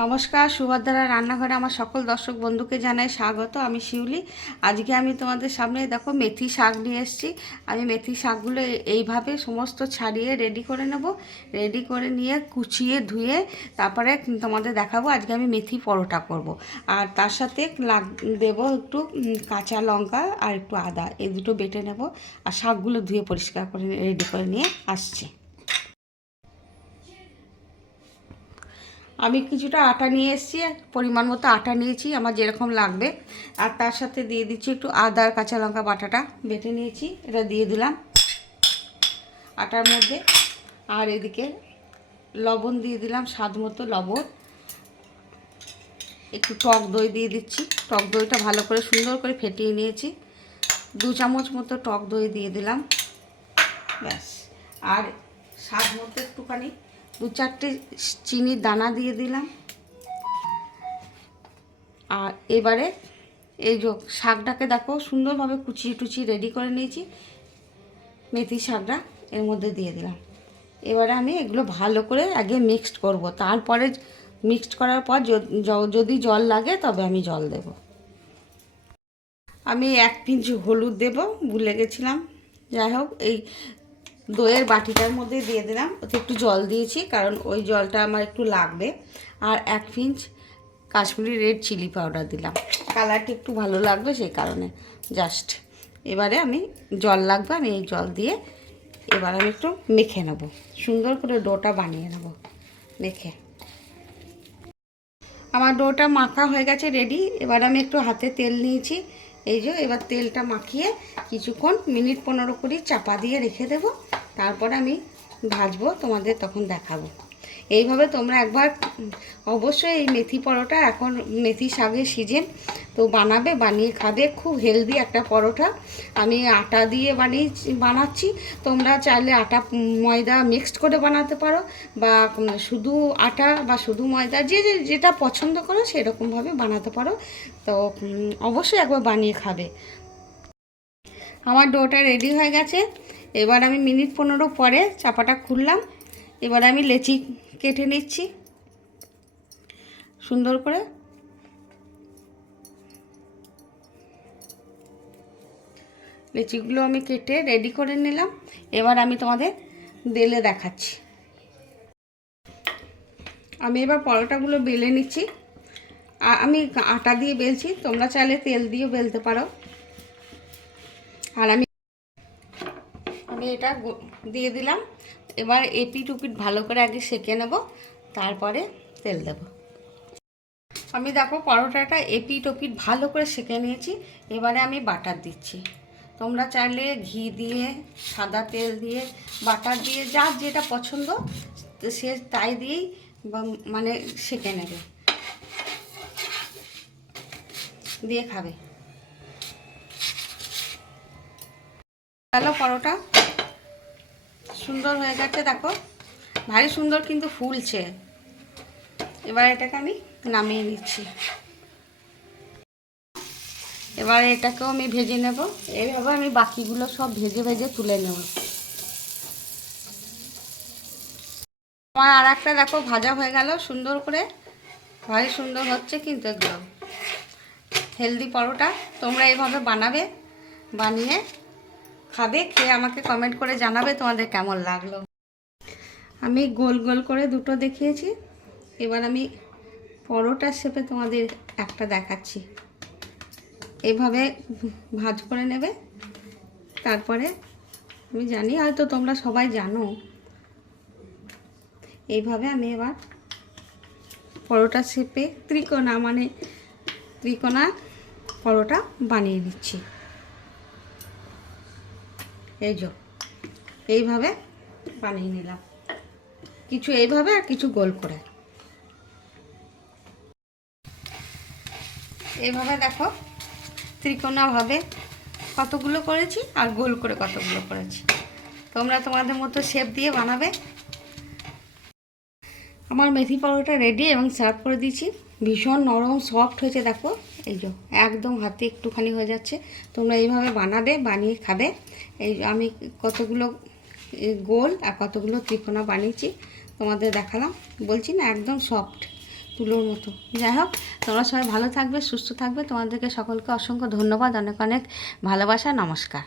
নমস্কার, সুভদ্রা রান্নাঘরে আমার সকল দর্শক বন্ধুকে জানাই স্বাগত। আমি শিউলি। আজকে আমি তোমাদের সামনে দেখো মেথি শাক নিয়ে এসেছি। আমি মেথি শাকগুলো এইভাবে সমস্ত ছাড়িয়ে রেডি করে নেব। রেডি করে নিয়ে কুচিয়ে ধুয়ে তারপরে তোমাদের দেখাবো। আজকে আমি মেথি পরোটা করব। আর তার সাথে দেবো একটু কাঁচা লঙ্কা আর একটু আদা, এই দুটো বেটে নেব। আর শাকগুলো ধুয়ে পরিষ্কার করে রেডি করে নিয়ে আসছি। আমি কিছুটা আটা নিয়ে এসেছি, পরিমাণ মতো আটা নিয়েছি আমার যেরকম লাগবে। আর তার সাথে দিয়ে দিচ্ছি একটু আদা আর কাঁচা লঙ্কা বাটাটা বেটে নিয়েছি, এটা দিয়ে দিলাম আটার মধ্যে। আর এদিকে লবণ দিয়ে দিলাম, স্বাদ মতো লবণ। একটু টক দই দিয়ে দিচ্ছি, টক দইটা ভালো করে সুন্দর করে ফেটিয়ে নিয়েছি। 2 চামচ মতো টক দই দিয়ে দিলাম, ব্যাস। আর স্বাদ মতো একটুখানি 2-4টে চিনির দানা দিয়ে দিলাম। আর এবারে এই যে শাকটাকে দেখো সুন্দরভাবে কুচিয়ে টুচিয়ে রেডি করে নিয়েছি, মেথি শাকটা এর মধ্যে দিয়ে দিলাম। এবারে আমি এগুলো ভালো করে আগে মিক্সড করব, তারপরে মিক্সড করার পর যদি জল লাগে তবে আমি জল দেব। আমি 1 পিঞ্চ হলুদ দেব, ভুলে গেছিলাম। যাই হোক, এই দইয়ের বাটিটার মধ্যে দিয়ে দিলাম। ওতে একটু জল দিয়েছি কারণ ওই জলটা আমার একটু লাগবে। আর 1 pinch Kashmiri red chilli powder দিলাম, কালারটা একটু ভালো লাগবে সেই কারণে জাস্ট। এবারে আমি জল লাগবে, আমি এই জল দিয়ে এবার আমি একটু মেখে নেব, সুন্দর করে ডোটা বানিয়ে নেব মেখে। আমার ডোটা মাখা হয়ে গেছে, রেডি। এবার আমি একটু হাতে তেল নিয়েছি, এই যে। এবার তেলটা মাখিয়ে কিছুক্ষণ মিনিট 15-20 চাপা দিয়ে রেখে দেব। তারপরে আমি ভাজবো, তোমাদের তখন দেখাবো। এইভাবে তোমরা একবার অবশ্যই এই মেথি পরোটা, এখন মেথি শাকের সিজন, তো বানিয়ে খাবে। খুব হেলদি একটা পরোটা। আমি আটা দিয়ে বানাচ্ছি, তোমরা চাইলে আটা ময়দা মিক্সড করে বানাতে পারো, বা শুধু আটা বা শুধু ময়দা, যেটা পছন্দ করো সেরকমভাবে বানাতে পারো। তো অবশ্যই একবার বানিয়ে খাবে। আমার ডোটা রেডি হয়ে গেছে। এবার আমি মিনিট 15 পরে চাপাটা খুললাম। এবার আমি লেচি কেটে নিচ্ছি সুন্দর করে। লেচিগুলো আমি কেটে রেডি করে নিলাম। এবার আমি তোমাদের বেলে দেখাচ্ছি। আমি এবার পরোটাগুলো বেলে নিচ্ছি। আমি আটা দিয়ে বেলছি, তোমরা চাইলে তেল দিয়েও বেলতে পারো। আর আমি এটা দিয়ে দিলাম। এবার এপিট উপিট ভালো করে আগে সেঁকে নেব, তারপরে তেল দেব। আমি দেখো পরোটাটা এপিট ওপিট ভালো করে সেঁকে নিয়েছি। এবারে আমি বাটার দিচ্ছি। তোমরা চাইলে ঘি দিয়ে, সাদা তেল দিয়ে, বাটার দিয়ে, যার যেটা পছন্দ সে তাই দিয়েই মানে সেঁকে নেবে, দিয়ে খাবে। ভালো পরোটা সুন্দর হয়ে গেছে দেখো, ভারী সুন্দর কিন্তু ফুলছে। এবার এটাকে আমি নামিয়ে নিচ্ছি। এবার এটাকেও আমি ভেজে নেব। এইভাবে আমি বাকিগুলো সব ভেজে ভেজে তুলে নেব। আমার আর একটা দেখো ভাজা হয়ে গেল সুন্দর করে, ভারী সুন্দর হচ্ছে কিন্তু একদম হেলদি পরোটা। তোমরা এইভাবে বানাবে, বানিয়ে খাবে, খেয়ে আমাকে কমেন্ট করে জানাবে তোমাদের কেমন লাগলো। আমি গোল গোল করে দুটো দেখিয়েছি। এবার আমি পরোটার শেপে তোমাদের একটা দেখাচ্ছি। এইভাবে ভাজ করে নেবে। তারপরে আমি জানি হয়তো তোমরা সবাই জানো, এইভাবে আমি এবার পরোটা শেপে ত্রিকোণা পরোটা বানিয়ে নিচ্ছি। এই যে এইভাবে বানিয়ে নিলাম, কিছু এইভাবে আর কিছু গোল করে। এইভাবে দেখো ত্রিকোণাভাবে কতগুলো করেছি আর গোল করে কতগুলো করেছি। তোমরা তোমাদের মতো শেপ দিয়ে বানাবে। আমার মেথি পরোটা রেডি এবং সার্ভ করে দিয়েছি। ভীষণ নরম সফট হয়েছে দেখো, এই যে একদম হাতে একটুখানি হয়ে যাচ্ছে। তোমরা এইভাবে বানাবে, বানিয়ে খাবে। এই আমি কতগুলো গোল আর কতগুলো ত্রিকোণা বানিয়েছি তোমাদের দেখালাম, বলছি না একদম সফট। তুলোর মতো। যাই হোক, তোমরা সবাই ভালো থাকবে, সুস্থ থাকবে, তোমাদেরকে সকলকে অসংখ্য ধন্যবাদ, অনেক অনেক ভালোবাসা, নমস্কার।